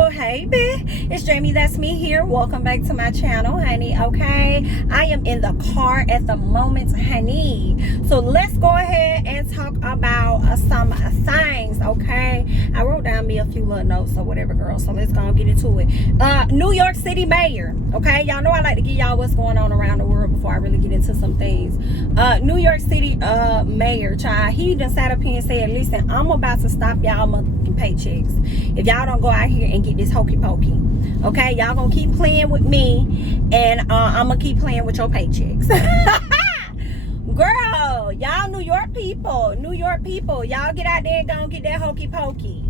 people. Hey, babe. It's Jamie, that's me here. Welcome back to my channel, honey. Okay, I am in the car at the moment, honey. So let's go ahead and talk about some things, okay? I wrote down me a few little notes or whatever, girl. So let's go and get into it. New York City mayor, okay? Y'all know I like to give y'all what's going on around the world before I really get into some things. New York City mayor, child, he done sat up here and said, listen, I'm about to stop y'all motherfucking paychecks if y'all don't go out here and get this hokey pokey. Okay, y'all gonna keep playing with me, and I'm gonna keep playing with your paychecks. Girl, y'all New York people, y'all get out there and go get that hokey pokey.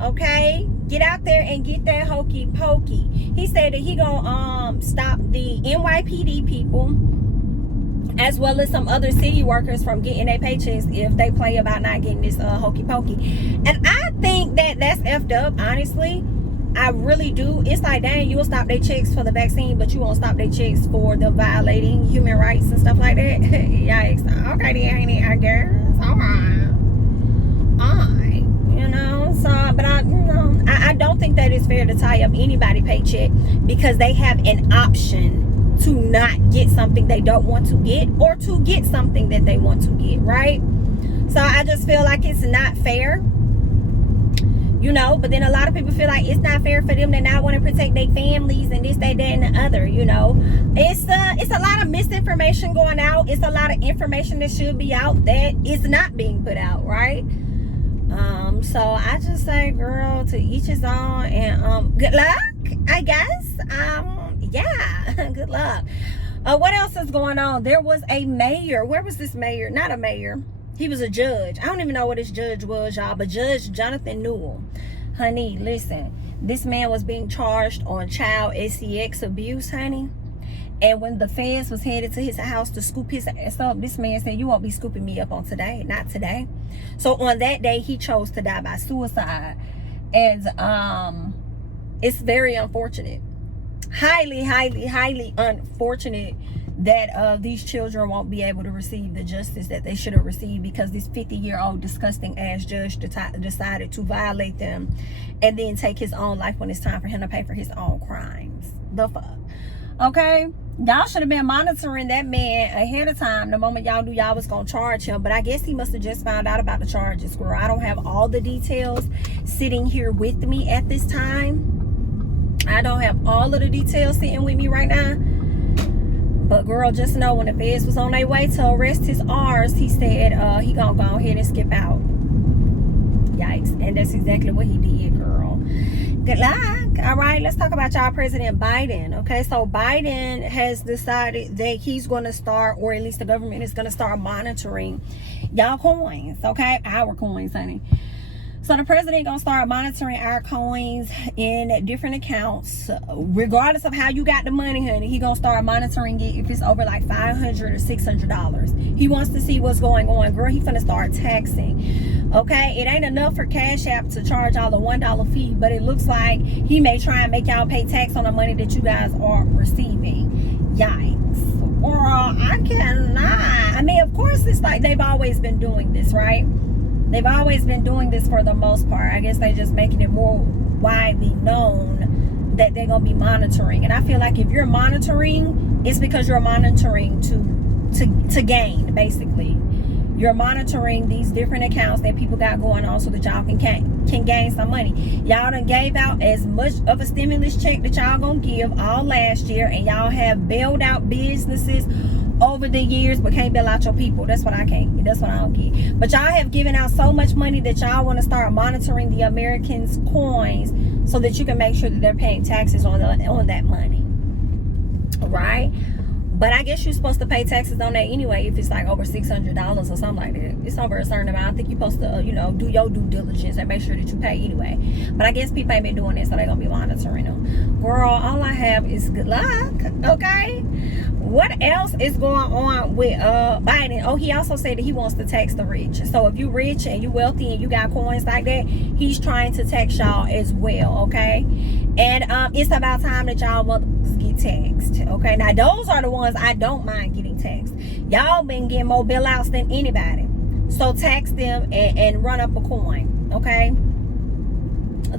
Okay, get out there and get that hokey pokey. He said that he gonna stop the NYPD people as well as some other city workers from getting their paychecks if they play about not getting this hokey pokey. And I think that that's effed up, honestly. I really do. It's like, dang, you'll stop their checks for the vaccine, but you won't stop their checks for the violating human rights and stuff like that. Yikes. Okay, then, ain't it, I guess. Alright. You know, so, but I don't think that it's fair to tie up anybody's paycheck because they have an option to not get something they don't want to get or to get something that they want to get, right? So I just feel like it's not fair, you know. But then a lot of people feel like it's not fair for them to not want to protect their families and this, that, and the other, you know. It's a lot of misinformation going out. It's a lot of information that should be out that is not being put out, right? So I just say, girl, to each his own, and good luck, I guess. Yeah, good luck. What else is going on? There was a mayor. Where was this mayor? Not a mayor. He was a judge. I don't even know what this judge was, y'all, but Judge Jonathan Newell. Honey, listen, this man was being charged on child sex abuse, honey. And when the feds was headed to his house to scoop his ass up, this man said, you won't be scooping me up on today, not today. So on that day, he chose to die by suicide. And it's very unfortunate. Highly, highly, highly unfortunate that these children won't be able to receive the justice that they should have received because this 50-year-old disgusting ass judge decided to violate them and then take his own life when it's time for him to pay for his own crimes. The fuck? Okay, y'all should have been monitoring that man ahead of time the moment y'all knew y'all was gonna charge him. But I guess he must have just found out about the charges, girl. I don't have all the details sitting here with me at this time. I don't have all of the details sitting with me right now. But girl, just know when the feds was on their way to arrest his R's, he said he gonna go ahead and skip out. Yikes. And that's exactly what he did, girl. Good luck. All right, let's talk about y'all President Biden. Okay, so Biden has decided that he's going to start, or at least the government is going to start monitoring y'all coins. Okay, our coins, honey. So the president gonna start monitoring our coins in different accounts, regardless of how you got the money, honey. He gonna start monitoring it if it's over like $500 or $600. He wants to see what's going on, girl. He finna start taxing. Okay, it ain't enough for CASHAPP to charge y'all a $1 fee, but it looks like he may try and make y'all pay tax on the money that you guys are receiving. Yikes, girl, I cannot. I mean, of course, it's like they've always been doing this, right? They've always been doing this for the most part. I guess they're just making it more widely known that they're going to be monitoring. And I feel like if you're monitoring, it's because you're monitoring to gain, basically. You're monitoring these different accounts that people got going on so that y'all can gain some money. Y'all done gave out as much of a stimulus check that y'all going to give all last year. And y'all have bailed out businesses over the years, but can't bail out your people. That's what I can't. That's what I don't get. But y'all have given out so much money that y'all want to start monitoring the Americans' coins so that you can make sure that they're paying taxes on that money, right? But I guess you're supposed to pay taxes on that anyway if it's like over $600 or something like that. It's over a certain amount. I think you're supposed to, you know, do your due diligence and make sure that you pay anyway. But I guess people ain't been doing this, so they're going to be monitoring them. Girl, all I have is good luck, okay? What else is going on with Biden? Oh, he also said that he wants to tax the rich. So if you rich and you wealthy and you got coins like that, he's trying to tax y'all as well, okay? And it's about time that y'all motherfuckers get taxed, okay? Now, those are the ones I don't mind getting taxed. Y'all been getting more bailouts than anybody. So tax them and run up a coin, okay?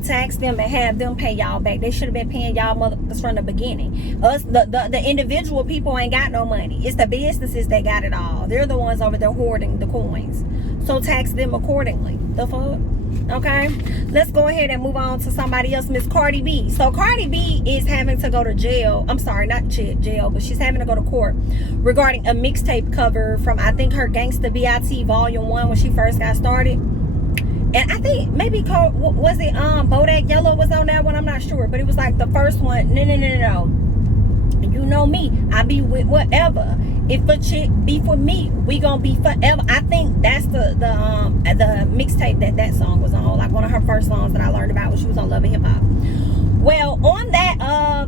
tax them and have them pay y'all back. They should have been paying y'all motherfuckers from the beginning. Us, the individual people ain't got no money. It's the businesses that got it all. They're the ones over there hoarding the coins. So tax them accordingly. The fuck? Okay, let's go ahead and move on to somebody else. Miss Cardi B. So Cardi B is having to go to jail. I'm sorry, not jail, but she's having to go to court regarding a mixtape cover from, I think, her Gangsta B.I.T. Volume 1 when she first got started. And I think maybe was it Bodak Yellow was on that one? I'm not sure, but it was like the first one. No. You know me, I be with whatever. If a chick beef with me, we gonna be forever. I think that's the mixtape that song was on, like one of her first songs that I learned about when she was on Love and Hip Hop. Well, on that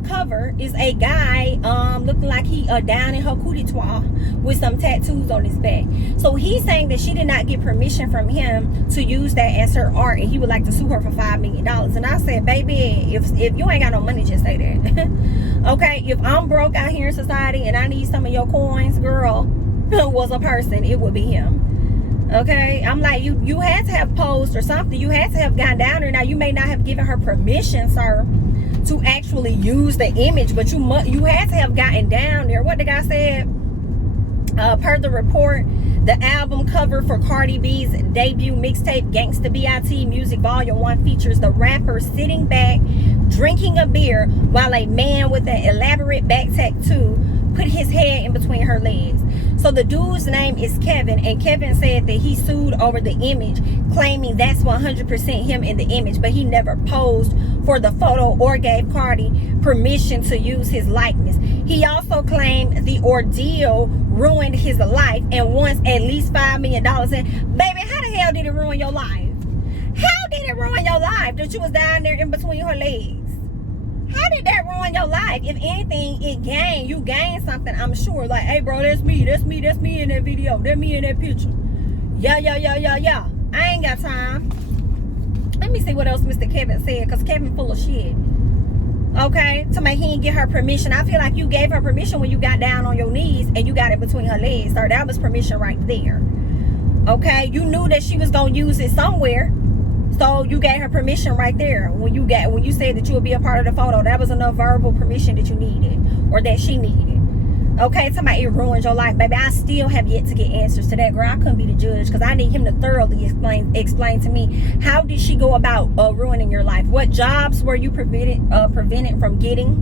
cover is a guy looking like he down in her cootie twat with some tattoos on his back. So he's saying that she did not get permission from him to use that as her art, and he would like to sue her for $5 million. And I said, baby, if you ain't got no money, just say that. Okay, if I'm broke out here in society and I need some of your coins, girl, was a person, it would be him. Okay, I'm like, you had to have posed or something. You had to have gone down there. Now, you may not have given her permission, sir, to actually use the image, but you had to have gotten down there. What the guy said, per the report, the album cover for Cardi B's debut mixtape Gangsta B.I.T. Music Volume 1 features the rapper sitting back drinking a beer while a man with an elaborate back tattoo put his head in between her legs. So the dude's name is Kevin, and Kevin said that he sued over the image, claiming that's 100% him in the image, but he never posed for the photo or gave Cardi permission to use his likeness. He also claimed the ordeal ruined his life and wants at least $5 million. And baby, how the hell did it ruin your life? How did it ruin your life that you was down there in between her legs? How did that ruin your life? If anything, you gained something, I'm sure. Like, hey bro, that's me in that video, that's me in that picture. Yeah. I ain't got time. Let me see what else Mr. Kevin said, because Kevin full of shit. Okay, to make he didn't get her permission. I feel like you gave her permission when you got down on your knees and you got it between her legs. So that was permission right there. Okay, you knew that she was gonna use it somewhere, so you gave her permission right there. When you said that you would be a part of the photo, that was enough verbal permission that you needed, or that she needed. Okay, somebody, it ruined your life, baby. I still have yet to get answers to that, girl. I couldn't be the judge, because I need him to thoroughly explain to me, how did she go about ruining your life? What jobs were you prevented from getting?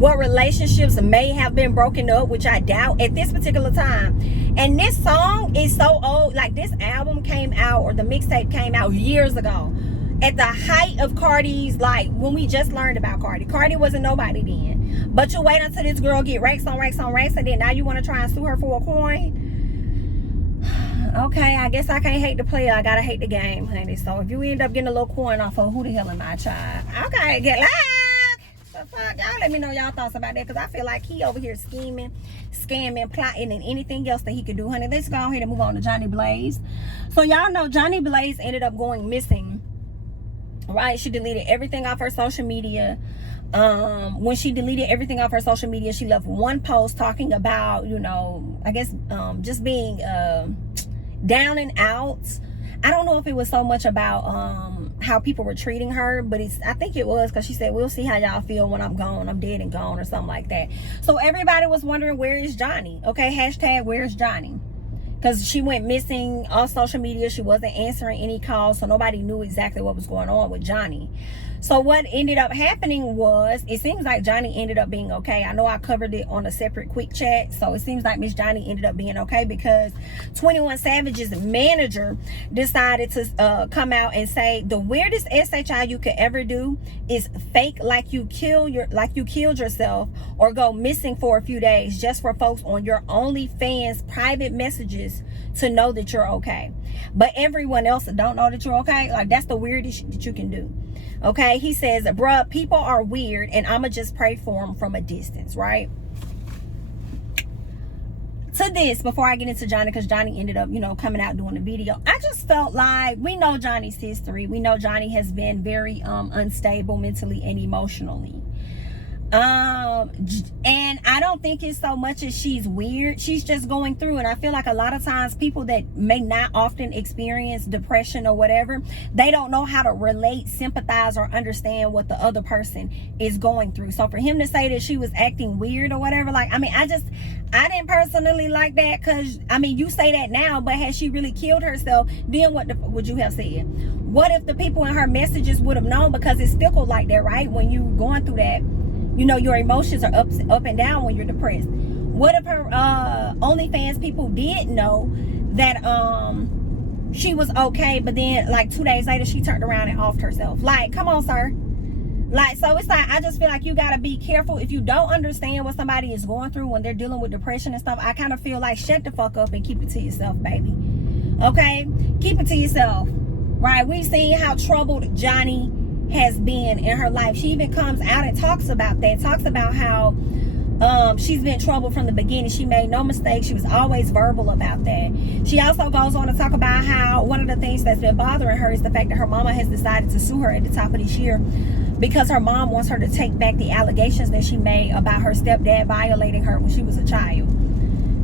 What relationships may have been broken up, which I doubt at this particular time. And this song is so old. Like, this album came out, or the mixtape came out years ago, at the height of Cardi's, like, when we just learned about Cardi. Cardi wasn't nobody then. But you wait until this girl get racks on racks on racks, and then now you want to try and sue her for a coin? Okay, I guess I can't hate the player. I gotta hate the game, honey. So if you end up getting a little coin off of, who the hell am I, child? Okay, get loud. The fuck? Y'all let me know y'all thoughts about that, because I feel like he over here scheming, scamming, plotting, and anything else that he could do, honey. Let's go ahead and move on to Johnni Blaze. So y'all know Johnni Blaze ended up going missing, right? She deleted everything off her social media. When she deleted everything off her social media, she left one post talking about, you know, I guess just being down and out. I don't know if it was so much about how people were treating her, but I think it was, because she said, we'll see how y'all feel when I'm gone, I'm dead and gone, or something like that. So everybody was wondering, where is Johnni? Okay, hashtag where's Johnni? Because she went missing on social media. She wasn't answering any calls, so nobody knew exactly what was going on with Johnni. So what ended up happening was, it seems like Johnni ended up being okay. I know I covered it on a separate quick chat, so it seems like Miss Johnni ended up being okay, because 21 Savage's manager decided to come out and say, the weirdest SHI you could ever do is fake like you killed yourself, or go missing for a few days just for folks on your OnlyFans private messages to know that you're okay, but everyone else don't know that you're okay. Like, that's the weirdest shit that you can do. Okay, he says, bruh, people are weird, and I'ma just pray for them from a distance, right? To this, before I get into Johnni, because Johnni ended up, you know, coming out doing the video, I just felt like, we know Johnni's history. We know Johnni has been very unstable mentally and emotionally. And I don't think it's so much as she's weird. She's just going through, and I feel like a lot of times people that may not often experience depression or whatever, they don't know how to relate, sympathize, or understand what the other person is going through. So for him to say that she was acting weird or whatever, like, I mean, I didn't personally like that, because I mean, you say that now, but had she really killed herself, then what would you have said? What if the people in her messages would have known? Because it's fickle like that, right? When you going through that, you know, your emotions are up and down when you're depressed. What if her OnlyFans people did know that she was okay, but then like 2 days later she turned around and offed herself? Like, come on, sir. Like, so it's like, I just feel like you gotta be careful. If you don't understand what somebody is going through when they're dealing with depression and stuff, I kind of feel like shut the fuck up and keep it to yourself, baby. Okay? Keep it to yourself. Right? We've seen how troubled Johnni has been in her life. She even comes out and talks about that, talks about how she's been troubled from the beginning. She made no mistakes. She was always verbal about that. She also goes on to talk about how one of the things that's been bothering her is the fact that her mama has decided to sue her at the top of this year, because her mom wants her to take back the allegations that she made about her stepdad violating her when she was a child.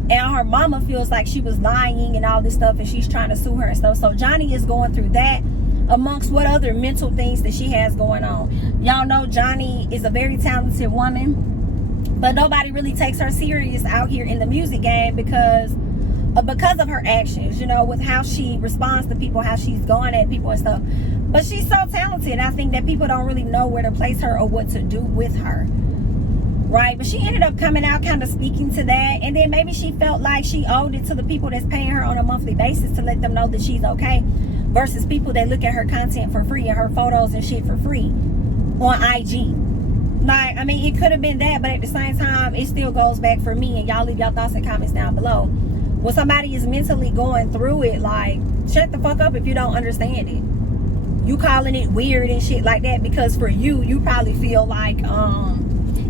And her mama feels like she was lying and all this stuff, and she's trying to sue her and stuff. So Johnni is going through that, amongst what other mental things that she has going on. Y'all know Johnni is a very talented woman, but nobody really takes her serious out here in the music game because of her actions, you know, with how she responds to people, how she's going at people and stuff. But she's so talented. I think that people don't really know where to place her or what to do with her. Right? But she ended up coming out kind of speaking to that, and then maybe she felt like she owed it to the people that's paying her on a monthly basis to let them know that she's okay, versus people that look at her content for free and her photos and shit for free on IG. Like, I mean, it could have been that, but at the same time, it still goes back for me, and y'all leave y'all thoughts and comments down below. When somebody is mentally going through it, like, shut the fuck up if you don't understand it. You calling it weird and shit like that because for you probably feel like,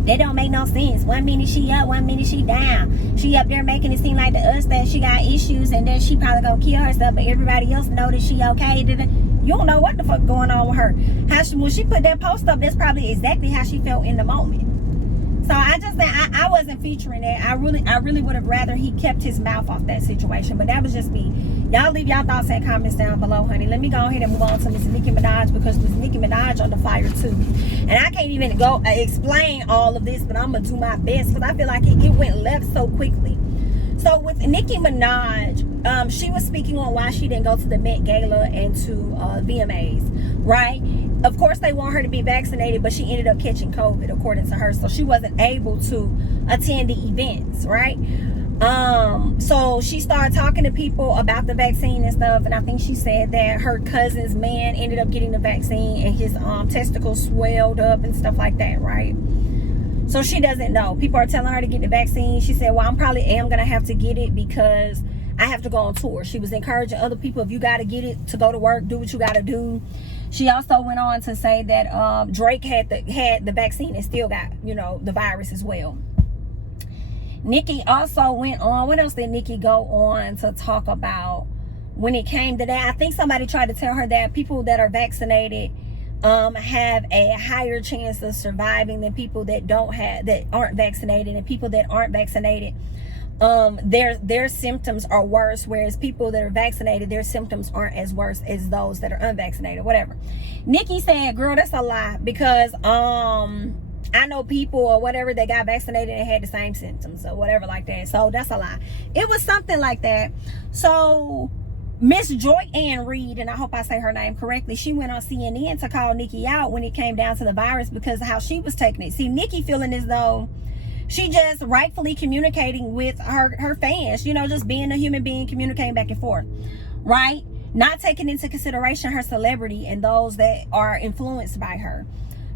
that don't make no sense. 1 minute she up, 1 minute she down. She up there making it seem like to us that she got issues and then she probably gonna kill herself, but everybody else know that she okay. You don't know what the fuck going on with her. When she put that post up, that's probably exactly how she felt in the moment. So I just said I wasn't featuring that. I really would have rather he kept his mouth off that situation. But that was just me. Y'all leave y'all thoughts and comments down below, honey. Let me go ahead and move on to Miss Nicki Minaj, because Miss Nicki Minaj on the fire too. And I can't even go explain all of this, but I'm gonna do my best because I feel like it went left so quickly. So with Nicki Minaj, she was speaking on why she didn't go to the Met Gala and to VMAs, right? Of course, they want her to be vaccinated, but she ended up catching COVID, according to her. So she wasn't able to attend the events, right? So she started talking to people about the vaccine and stuff. And I think she said that her cousin's man ended up getting the vaccine and his testicles swelled up and stuff like that, right? So she doesn't know. People are telling her to get the vaccine. She said, well, I'm probably am going to have to get it because I have to go on tour. She was encouraging other people, if you got to get it to go to work, do what you got to do. She also went on to say that Drake had the vaccine and still got, you know, the virus as well. Nicki also went on. What else did Nicki go on to talk about when it came to that? I think somebody tried to tell her that people that are vaccinated have a higher chance of surviving than people that aren't vaccinated, and people that aren't vaccinated, their symptoms are worse, whereas people that are vaccinated, their symptoms aren't as worse as those that are unvaccinated, whatever. Nicki said, girl, that's a lie, because I know people or whatever that got vaccinated and had the same symptoms or whatever like that. So that's a lie. It was something like that. So Miss Joy Ann Reid, and I hope I say her name correctly, she went on CNN to call Nicki out when it came down to the virus because of how she was taking it. See, Nicki feeling as though she just rightfully communicating with her fans, you know, just being a human being, communicating back and forth, right? Not taking into consideration her celebrity and those that are influenced by her.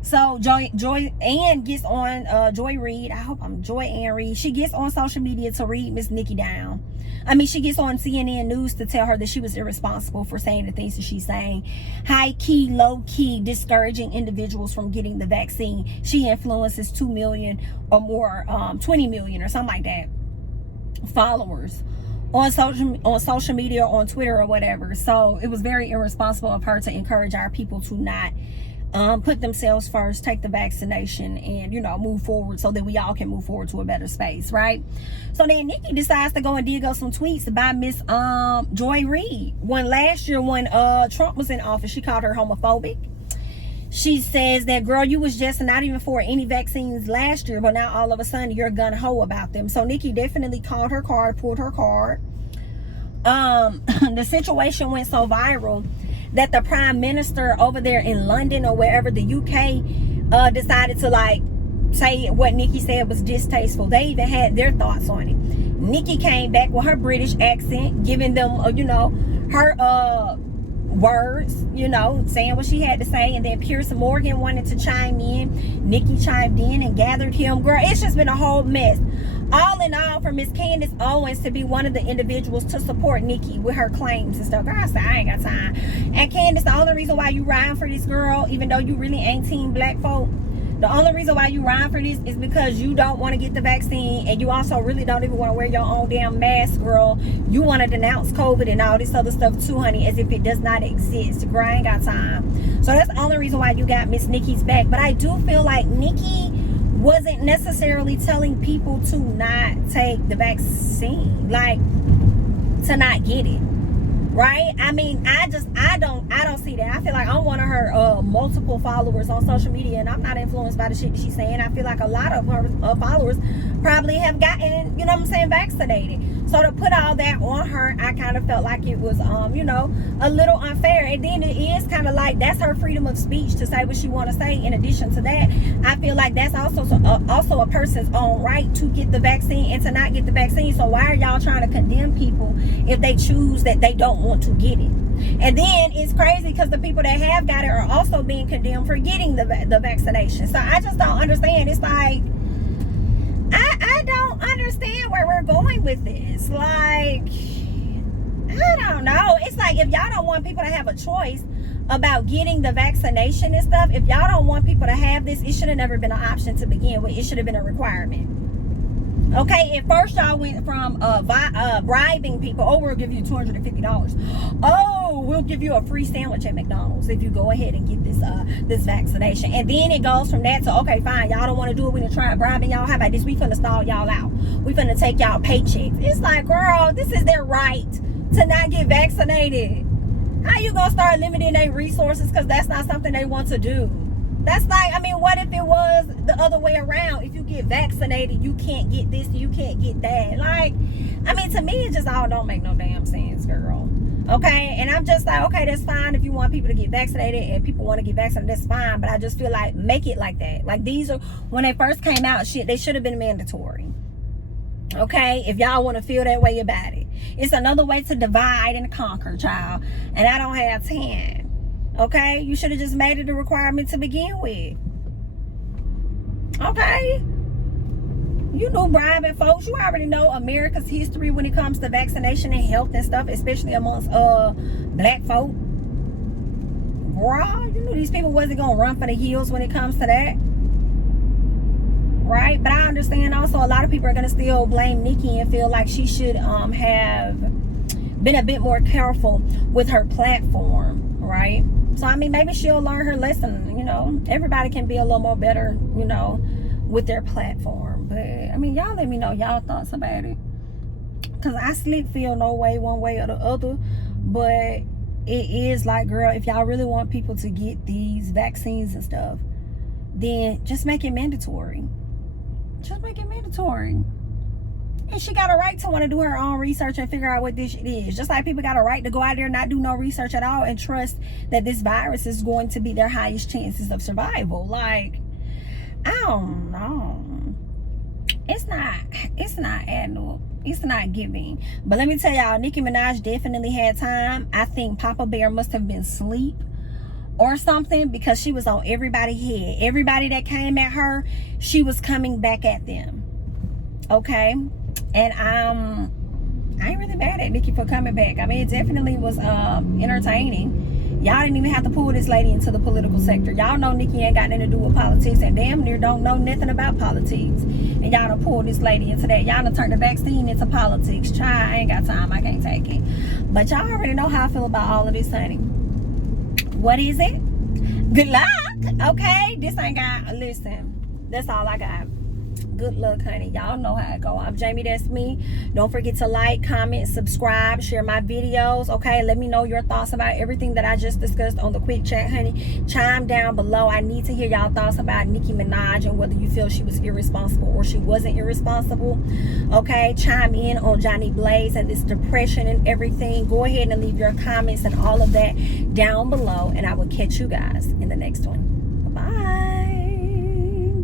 So Joy Ann gets on, Joy Reid, I hope I'm Joy Ann Reid, she gets on social media to read Miss Nicki down. I mean, she gets on CNN News to tell her that she was irresponsible for saying the things that she's saying. High key, low key, discouraging individuals from getting the vaccine. She influences 2 million or more, 20 million or something like that followers on social media, on Twitter or whatever. So it was very irresponsible of her to encourage our people to not put themselves first, take the vaccination, and, you know, move forward so that we all can move forward to a better space, right? So then Nicki decides to go and dig up some tweets by Miss Joy Reid. One last year when Trump was in office, she called her homophobic. She says that, girl, you was just not even for any vaccines last year, but now all of a sudden you're gun-ho about them. So Nicki definitely called her card, pulled her card. The situation went so viral that the prime minister over there in London or wherever, the UK, decided to like say what Nicki said was distasteful. They even had their thoughts on it. Nicki came back with her British accent, giving them, you know, her words, you know, saying what she had to say. And then Piers Morgan wanted to chime in. Nicki chimed in and gathered him. Girl, it's just been a whole mess. All in all, for Miss Candace Owens to be one of the individuals to support Nicki with her claims and stuff. Girl, I said, I ain't got time. And Candace, the only reason why you riding for this, girl, even though you really ain't team black folk, the only reason why you riding for this is because you don't want to get the vaccine, and you also really don't even want to wear your own damn mask, girl. You want to denounce COVID and all this other stuff too, honey, as if it does not exist. Girl, I ain't got time. So that's the only reason why you got Miss Nicki's back. But I do feel like Nicki wasn't necessarily telling people to not take the vaccine, like to not get it, right? I mean, I don't see that. I feel like I'm one of her multiple followers on social media, and I'm not influenced by the shit that she's saying. I feel like a lot of her followers probably have gotten, you know what I'm saying, vaccinated. So to put all that on her, I kind of felt like it was, you know, a little unfair. And then it is kind of like, that's her freedom of speech to say what she want to say. In addition to that, I feel like that's also a person's own right to get the vaccine and to not get the vaccine. So why are y'all trying to condemn people if they choose that they don't want to get it? And then it's crazy because the people that have got it are also being condemned for getting the vaccination. So I just don't understand. It's like, I don't understand where we're going with this. Like, I don't know. It's like, if y'all don't want people to have a choice about getting the vaccination and stuff, if y'all don't want people to have this, it should have never been an option to begin with. It should have been a requirement. Okay, at first y'all went from bribing people. Oh, we'll give you $250. Oh, we'll give you a free sandwich at McDonald's if you go ahead and get this vaccination. And then it goes from that to, okay, fine, y'all don't want to do it. We done try bribing y'all. How about this? We finna stall y'all out. We finna take y'all paychecks. It's like, girl, this is their right to not get vaccinated. How you gonna start limiting their resources because that's not something they want to do? That's like, I mean, what if it was the other way around? If you get vaccinated, you can't get this, you can't get that. Like, I mean, to me, it just all don't make no damn sense, girl. Okay? And I'm just like, okay, that's fine if you want people to get vaccinated and people want to get vaccinated, that's fine. But I just feel like, make it like that. Like, these are, when they first came out, shit, they should have been mandatory. Okay? If y'all want to feel that way about it. It's another way to divide and conquer, child. And I don't have time. Okay, you should have just made it a requirement to begin with. Okay, you knew bribing folks. You already know America's history when it comes to vaccination and health and stuff, especially amongst black folk. Girl, you knew these people wasn't gonna run for the hills when it comes to that, right? But I understand also a lot of people are gonna still blame Nicki and feel like she should have been a bit more careful with her platform, right? So, I mean, maybe she'll learn her lesson, you know. Everybody can be a little more better, you know, with their platform. But, I mean, y'all let me know y'all thoughts about it. Because I slick feel no way, one way or the other. But it is like, girl, if y'all really want people to get these vaccines and stuff, then just make it mandatory. Just make it mandatory. And she got a right to want to do her own research and figure out what this shit is. Just like people got a right to go out there and not do no research at all and trust that this virus is going to be their highest chances of survival. Like, I don't know. It's not annual. It's not giving. But let me tell y'all, Nicki Minaj definitely had time. I think Papa Bear must have been asleep or something, because she was on everybody's head. Everybody that came at her, she was coming back at them. Okay? And I ain't really mad at Nicki for coming back. I mean, it definitely was entertaining. Y'all didn't even have to pull this lady into the political sector. Y'all know Nicki ain't got nothing to do with politics and damn near don't know nothing about politics. And y'all done pulled this lady into that. Y'all done turned the vaccine into politics. Child, I ain't got time. I can't take it. But y'all already know how I feel about all of this, honey. What is it? Good luck. luck. Okay, this ain't got. Listen, that's all I got. Good luck, honey. Y'all know how it go. I'm Jamie, that's me. Don't forget to like, comment, subscribe, share my videos. Okay, let me know your thoughts about everything that I just discussed on the quick chat, honey. Chime down below. I need to hear y'all thoughts about Nicki Minaj and whether you feel she was irresponsible or she wasn't irresponsible. Okay, chime in on Johnni Blaze and this depression and everything. Go ahead and leave your comments and all of that down below, and I will catch you guys in the next one. Bye.